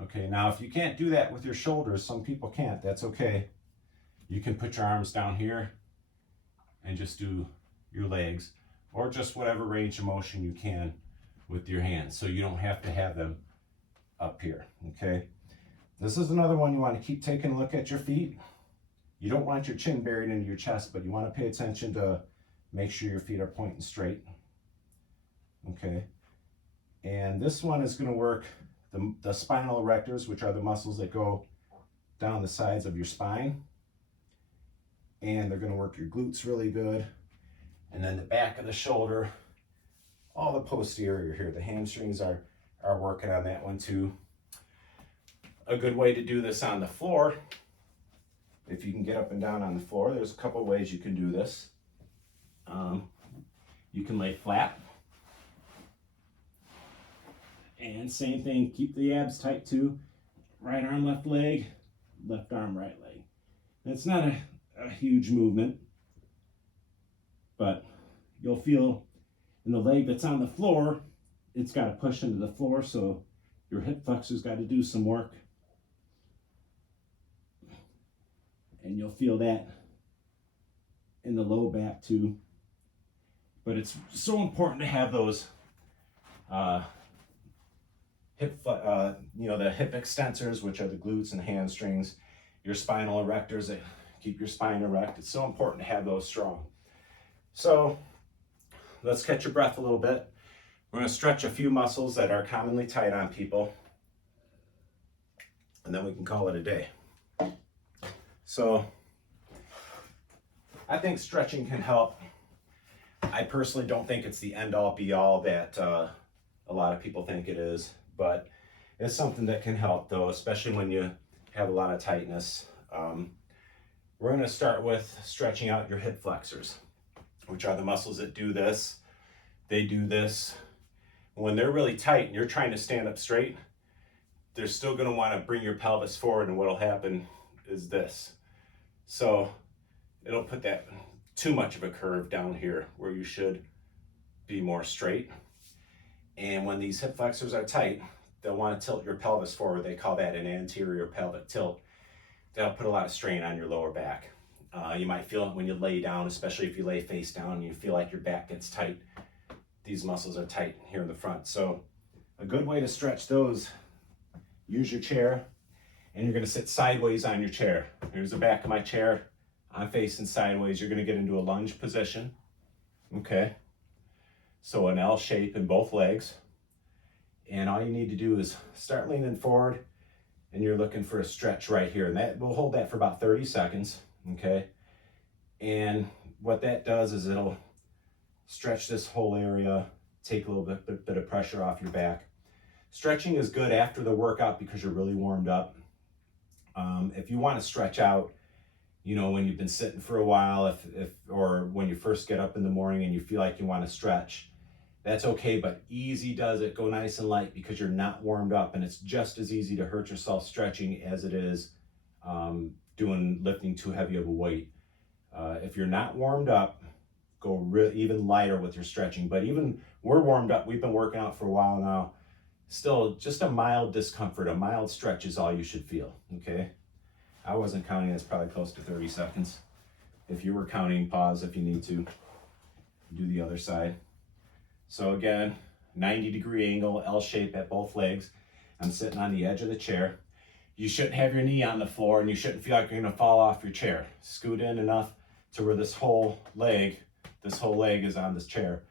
Okay, now if you can't do that with your shoulders, some people can't, that's okay. You can put your arms down here and just do your legs, or just whatever range of motion you can with your hands, so you don't have to have them up here, okay? This is another one you want to keep taking a look at your feet. You don't want your chin buried into your chest, but you want to pay attention to make sure your feet are pointing straight, okay? And this one is going to work the spinal erectors, which are the muscles that go down the sides of your spine. And they're going to work your glutes really good. And then the back of the shoulder, all the posterior here, the hamstrings are working on that one too. A good way to do this on the floor, if you can get up and down on the floor, there's a couple ways you can do this. You can lay flat. And same thing, keep the abs tight too. Right arm, left leg, left arm, right leg. It's not a huge movement, but you'll feel in the leg that's on the floor, it's got to push into the floor, so your hip flexors got to do some work. And you'll feel that in the low back too. But it's so important to have those the hip extensors, which are the glutes and hamstrings, your spinal erectors that keep your spine erect. It's so important to have those strong. So let's catch your breath a little bit. We're going to stretch a few muscles that are commonly tight on people, and then we can call it a day. So I think stretching can help. I personally don't think it's the end all be all that a lot of people think it is, but it's something that can help though, especially when you have a lot of tightness. We're going to start with stretching out your hip flexors, which are the muscles that do this. They do this. When they're really tight and you're trying to stand up straight, they're still going to want to bring your pelvis forward, and what will happen is this. So it'll put that too much of a curve down here where you should be more straight. And when these hip flexors are tight, they'll want to tilt your pelvis forward. They call that an anterior pelvic tilt. That'll put a lot of strain on your lower back. You might feel it when you lay down, especially if you lay face down and you feel like your back gets tight. These muscles are tight here in the front. So a good way to stretch those, use your chair, and you're going to sit sideways on your chair. Here's the back of my chair. I'm facing sideways. You're going to get into a lunge position. Okay. So an L shape in both legs. And all you need to do is start leaning forward, and you're looking for a stretch right here. And that we'll hold that for about 30 seconds. Okay. And what that does is it'll stretch this whole area, take a little bit of pressure off your back. Stretching is good after the workout because you're really warmed up. If you want to stretch out, you know, when you've been sitting for a while, or when you first get up in the morning and you feel like you want to stretch, that's okay, but easy does it. Go nice and light because you're not warmed up, and it's just as easy to hurt yourself stretching as it is lifting too heavy of a weight. If you're not warmed up, go even lighter with your stretching. But even we're warmed up, we've been working out for a while now, still just a mild discomfort, a mild stretch is all you should feel, okay? I wasn't counting, it's probably close to 30 seconds. If you were counting, pause if you need to. Do the other side. So again, 90-degree angle, L shape at both legs. I'm sitting on the edge of the chair. You shouldn't have your knee on the floor, and you shouldn't feel like you're gonna fall off your chair. Scoot in enough to where this whole leg is on this chair.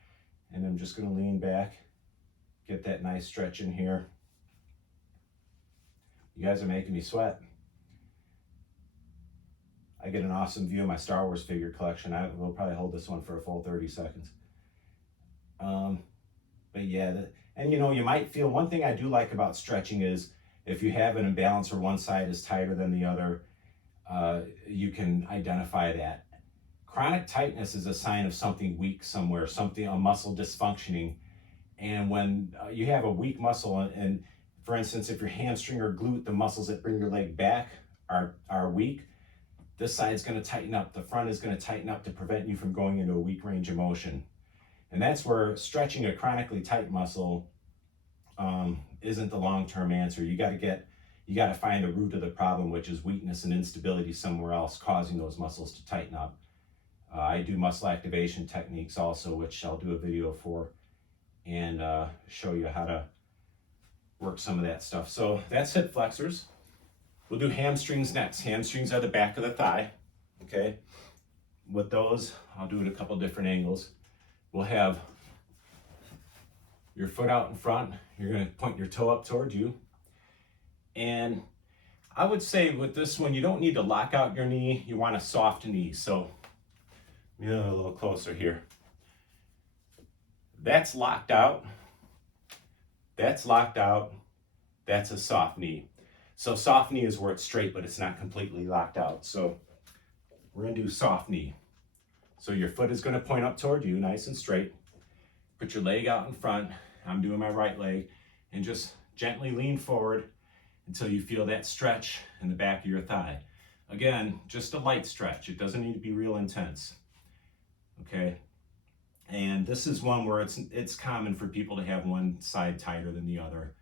And I'm just gonna lean back, get that nice stretch in here. You guys are making me sweat. I get an awesome view of my Star Wars figure collection. I will probably hold this one for a full 30 seconds. But yeah, and you know, you might feel, one thing I do like about stretching is if you have an imbalance or one side is tighter than the other, you can identify that. Chronic tightness is a sign of something weak somewhere, a muscle dysfunctioning. And when you have a weak muscle, and for instance, if your hamstring or glute, the muscles that bring your leg back are weak, this side's going to tighten up. The front is going to tighten up to prevent you from going into a weak range of motion. And that's where stretching a chronically tight muscle isn't the long-term answer. You got to find the root of the problem, which is weakness and instability somewhere else causing those muscles to tighten up. I do muscle activation techniques also, which I'll do a video for, and show you how to work some of that stuff. So that's hip flexors. We'll do hamstrings next. Hamstrings are the back of the thigh, okay? With those, I'll do it a couple different angles. We'll have your foot out in front. You're gonna point your toe up towards you. And I would say with this one, you don't need to lock out your knee. You want a soft knee. So let me get a little closer here. That's locked out. That's locked out. That's a soft knee. So soft knee is where it's straight, but it's not completely locked out. So we're gonna do soft knee. So your foot is gonna point up toward you, nice and straight. Put your leg out in front. I'm doing my right leg, and just gently lean forward until you feel that stretch in the back of your thigh. Again, just a light stretch. It doesn't need to be real intense, okay? And this is one where it's common for people to have one side tighter than the other.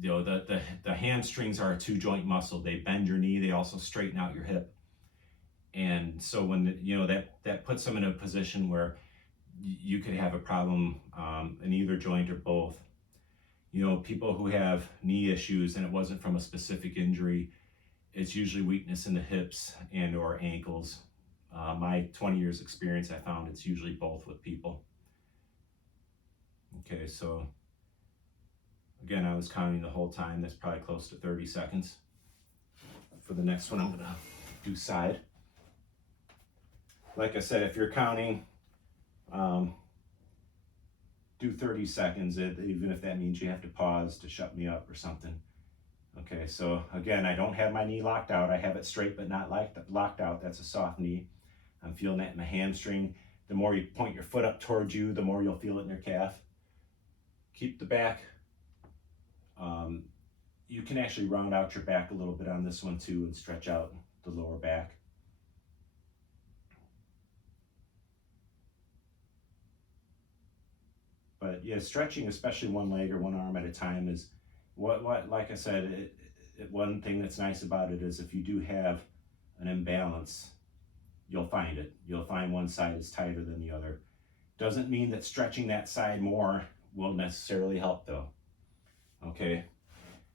You know, the hamstrings are a two-joint muscle. They bend your knee. They also straighten out your hip. And so when, you know, that puts them in a position where you could have a problem in either joint or both. You know, people who have knee issues and it wasn't from a specific injury, it's usually weakness in the hips and or ankles. My 20 years experience, I found it's usually both with people. Okay, so again, I was counting the whole time. That's probably close to 30 seconds. For the next one, I'm gonna do side. Like I said, if you're counting, do 30 seconds, even if that means you have to pause to shut me up or something. Okay, so again, I don't have my knee locked out. I have it straight but not locked out. That's a soft knee. I'm feeling that in my hamstring. The more you point your foot up towards you, the more you'll feel it in your calf. Keep the back. You can actually round out your back a little bit on this one too and stretch out the lower back. But yeah, stretching, especially one leg or one arm at a time, is what like I said, one thing that's nice about it is if you do have an imbalance, you'll find it. You'll find one side is tighter than the other. Doesn't mean that stretching that side more will necessarily help though. Okay,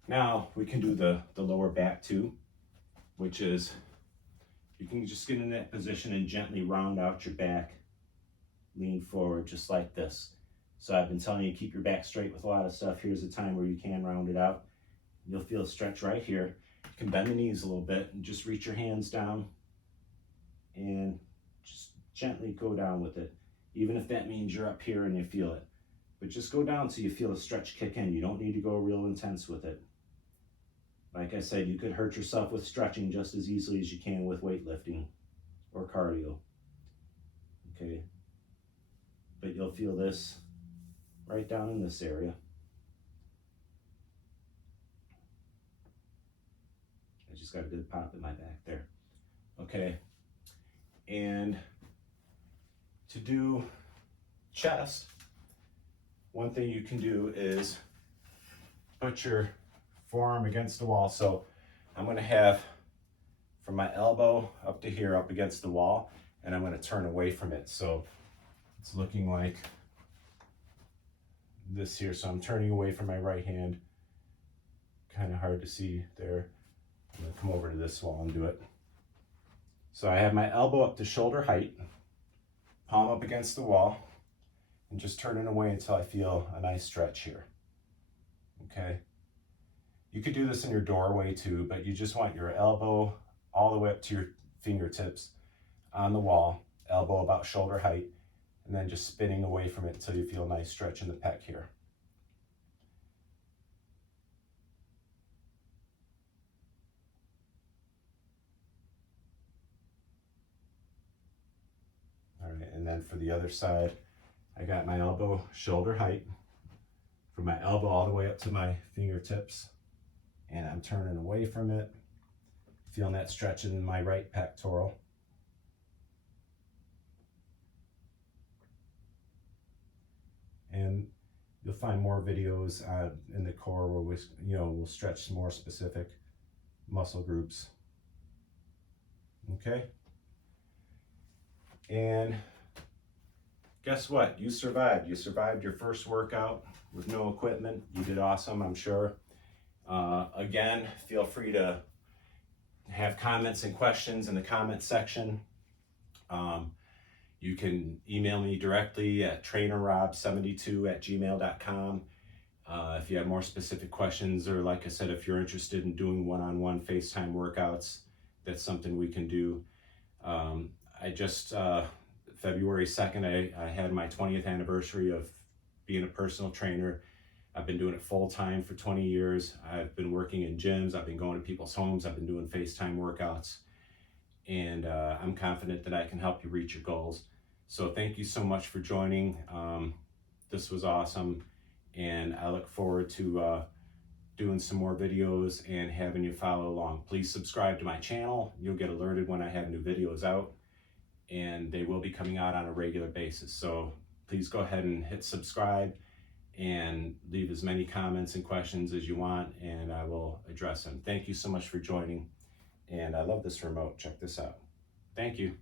now we can do the lower back too, which is you can just get in that position and gently round out your back, lean forward just like this. So I've been telling you, keep your back straight with a lot of stuff. Here's a time where you can round it out. You'll feel a stretch right here. You can bend the knees a little bit and just reach your hands down and just gently go down with it. Even if that means you're up here and you feel it. But just go down so you feel a stretch kick in. You don't need to go real intense with it. Like I said, you could hurt yourself with stretching just as easily as you can with weightlifting or cardio. Okay. But you'll feel this right down in this area. I just got a good pop in my back there. Okay. And to do chest, one thing you can do is put your forearm against the wall. So I'm going to have from my elbow up to here up against the wall, and I'm going to turn away from it. So it's looking like this here. So I'm turning away from my right hand. Kind of hard to see there. I'm going to come over to this wall and do it. So I have my elbow up to shoulder height, palm up against the wall, and just turning away until I feel a nice stretch here. Okay. You could do this in your doorway too, but you just want your elbow all the way up to your fingertips on the wall, elbow about shoulder height, and then just spinning away from it until you feel a nice stretch in the pec here. All right, and then for the other side, I got my elbow shoulder height, from my elbow all the way up to my fingertips, and I'm turning away from it, feeling that stretch in my right pectoral. And you'll find more videos in the core where we'll stretch more specific muscle groups. Okay. And guess what? You survived. You survived your first workout with no equipment. You did awesome, I'm sure. Again, feel free to have comments and questions in the comment section. You can email me directly at trainerrob72@gmail.com. If you have more specific questions, or like I said, if you're interested in doing one-on-one FaceTime workouts, that's something we can do. I just, February 2nd, I had my 20th anniversary of being a personal trainer. I've been doing it full time for 20 years. I've been working in gyms. I've been going to people's homes. I've been doing FaceTime workouts. And I'm confident that I can help you reach your goals. So thank you so much for joining. This was awesome. And I look forward to doing some more videos and having you follow along. Please subscribe to my channel. You'll get alerted when I have new videos out, and they will be coming out on a regular basis. So please go ahead and hit subscribe and leave as many comments and questions as you want, and I will address them. Thank you so much for joining, and I love this remote. Check this out. Thank you.